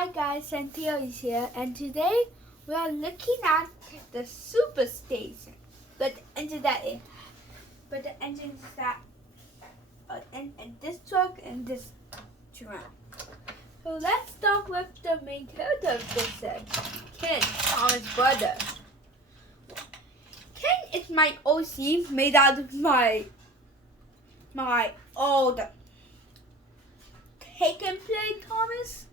Hi guys, Santiago is here, and today we are looking at the super station. But the engine and this truck and this truck. So let's start with the main character of this set, Ken, Thomas' brother. Ken is my OC made out of my old Take and Play Thomas.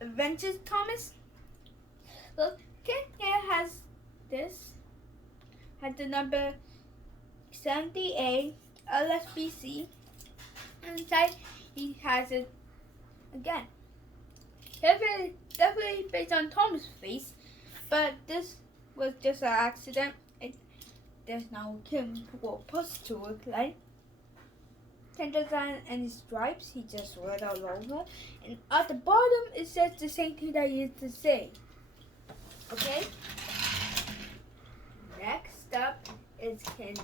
Adventures Thomas. Look, Ken here has the number 70A LSBC. Inside he has it again. Definitely based on Thomas' face, but this was just an accident. There's no Kim will supposed to look like. Design and stripes, he just wrote all over, and at the bottom it says the same thing that he used to say. Okay. Next up is Ken.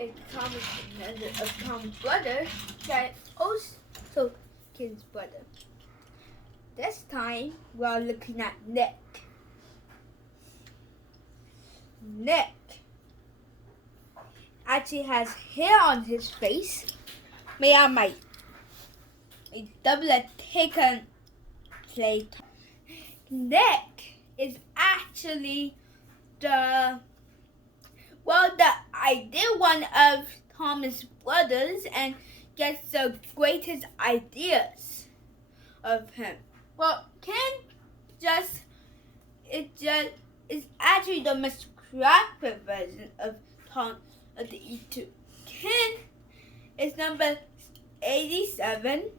It comes another Tom's brother that also Ken's brother. This time we are looking at Nick. Nick actually has hair on his face. May I my double take and play. Nick is actually the ideal one of Thomas' brothers and gets the greatest ideas of him. Well, Ken is actually the most crafted version of Tom of the E2. Ken is number 87.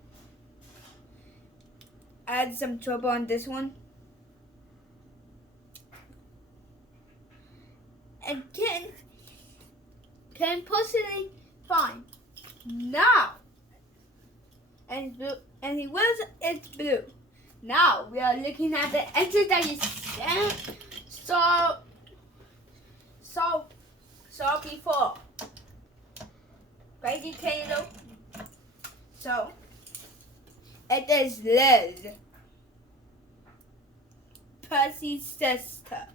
I had some trouble on this one. And Ken personally fine. Now it's blue. Now we are looking at the engine that you saw before. Right, Taylor? So it is Liz, Percy's sister.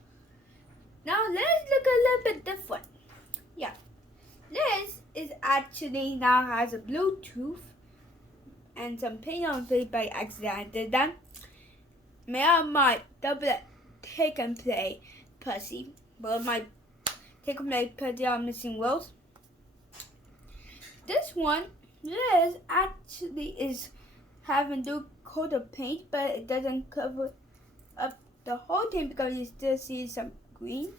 Now let's look a little bit different. Yeah, Liz is actually now has a Bluetooth and some paint on face by accident. I did that. May I might double take and play Percy, but my take and play Percy are missing rows. This one, Liz actually is having to coat of paint, but it doesn't cover up the whole thing because you still see some green.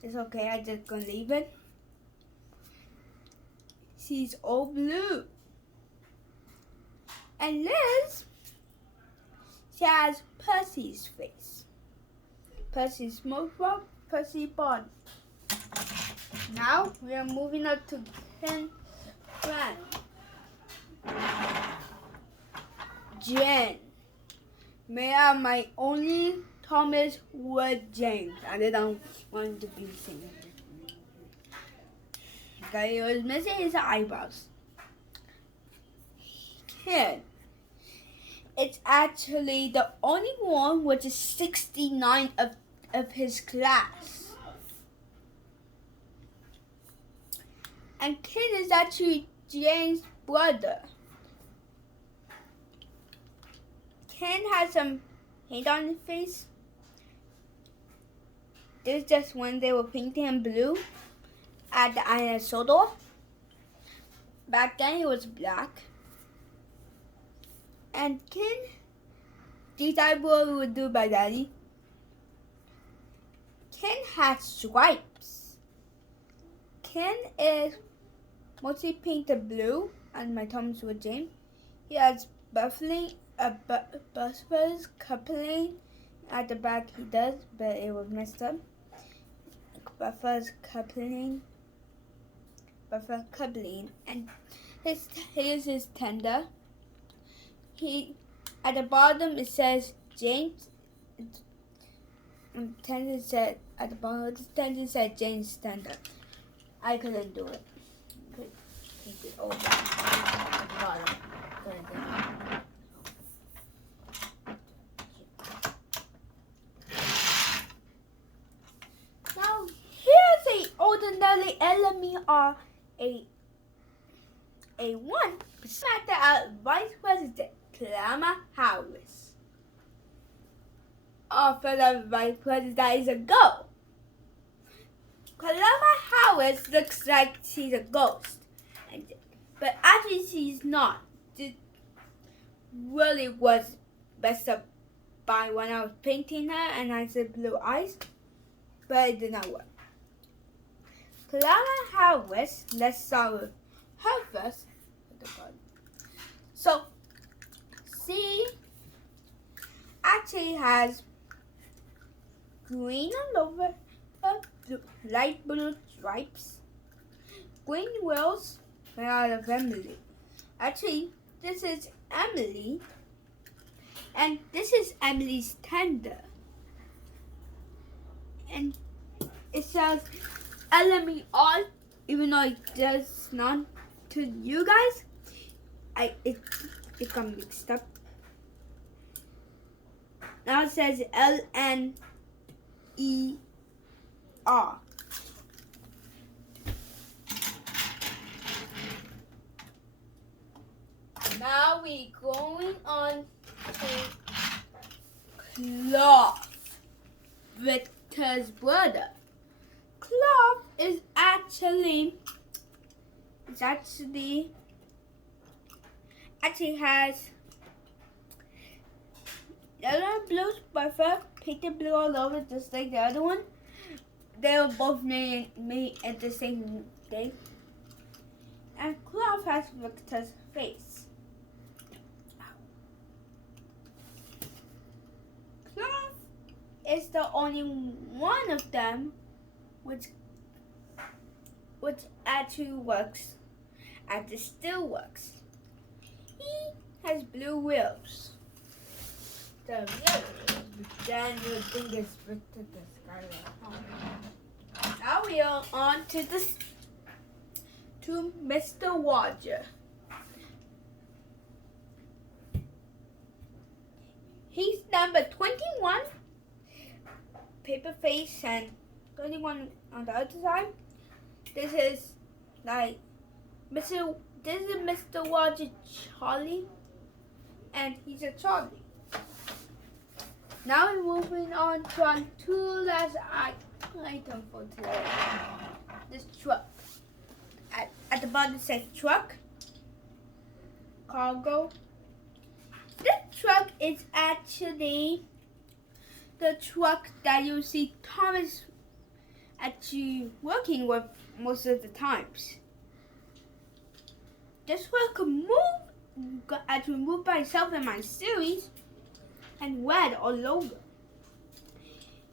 It's okay, I just gonna leave it. She's all blue. And Liz, she has Percy's face. Percy's smoke rock, Percy body. Now we are moving up to Ken's friend, Jen. May I my only Thomas was James. I didn't want to be singing. Okay, he was missing his eyebrows. Ken. It's actually the only one which is 69 of his class. And Ken is actually Jane's brother. Ken has some paint on his face. This is just when they were painting him blue at the Iron Soda. Back then he was black. And Ken, these eyebrows would do by Daddy. Ken has stripes. Ken is mostly painted blue, and my Thomas with James. He has buffers coupling at the back. He does, but it was messed up. Buffer coupling, and here's his tender. At the bottom it says James. Tender said at the bottom of the tender said James tender. I couldn't do it. Keep it over at the bottom. ordinary enemy are a one matter out Vice President Kalama Harris. For the Vice President is a ghost. Kalama Harris looks like she's a ghost, but actually she's not. It really was messed up by when I was painting her and I said blue eyes, but it did not work. Kalama Harris, let's start with her first. So, she actually has green all over her, light blue stripes, green wheels made out of Emily. Actually, this is Emily, and this is Emily's tender. And it says LME all, even though it does not to you guys. It got mixed up. Now it says LNER. Now we going on to cloth. Victor's brother. Cloth is actually has yellow and blue buffer, painted blue all over, just like the other one. They were both made at the same day. And Cloth has Victor's face. Cloth is the only one of them which actually works as it still works. He has blue wheels. The wheels, then you think it's with the sky. Now we are on to Mr. Roger. He's number 21, paper face, and 21 on the other side. This is Mr. Roger Charlie, and he's a Charlie. Now we're moving on to our two last item for today. This truck. At the bottom it says truck, cargo. This truck is actually the truck that you see Thomas actually working with most of the times. This truck can move by itself in my series and red all over.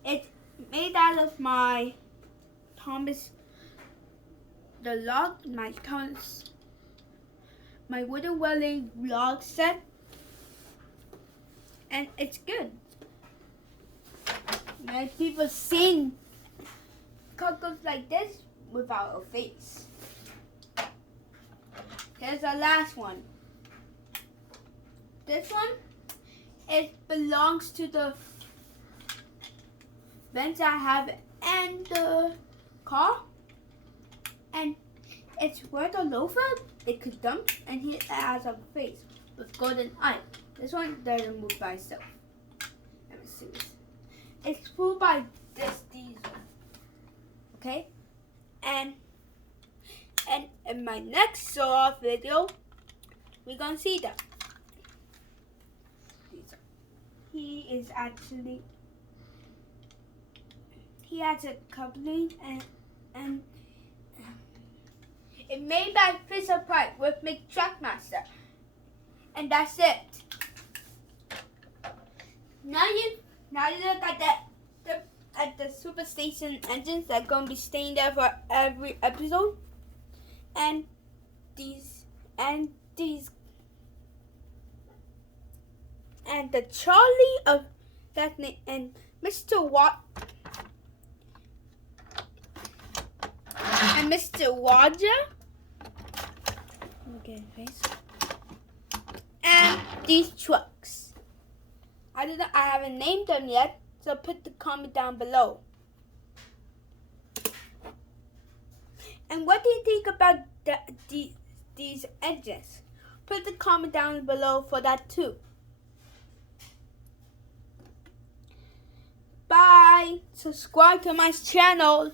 It's made out of my wooden welding log set, and it's good. Many people seen cockles like this without a face. Here's the last one. This one, it belongs to the vents I have and the car, and it's red all over. It could dump, and he has a face with golden eye. This one doesn't move by itself. Let me see this. It's pulled by this diesel. Okay, and in my next show-off video, we're gonna see that. He has a coupling and it made by Fisher Price with McTruckmaster, and that's it. Now you look at the Superstation engines that are gonna be staying there for every episode, and the Charlie of that name and Mr. Watt and Mr. Roger. Okay, face. And these trucks. I haven't named them yet, so put the comment down below. And what do you think about these edges? Put the comment down below for that too. Bye. Subscribe to my channel.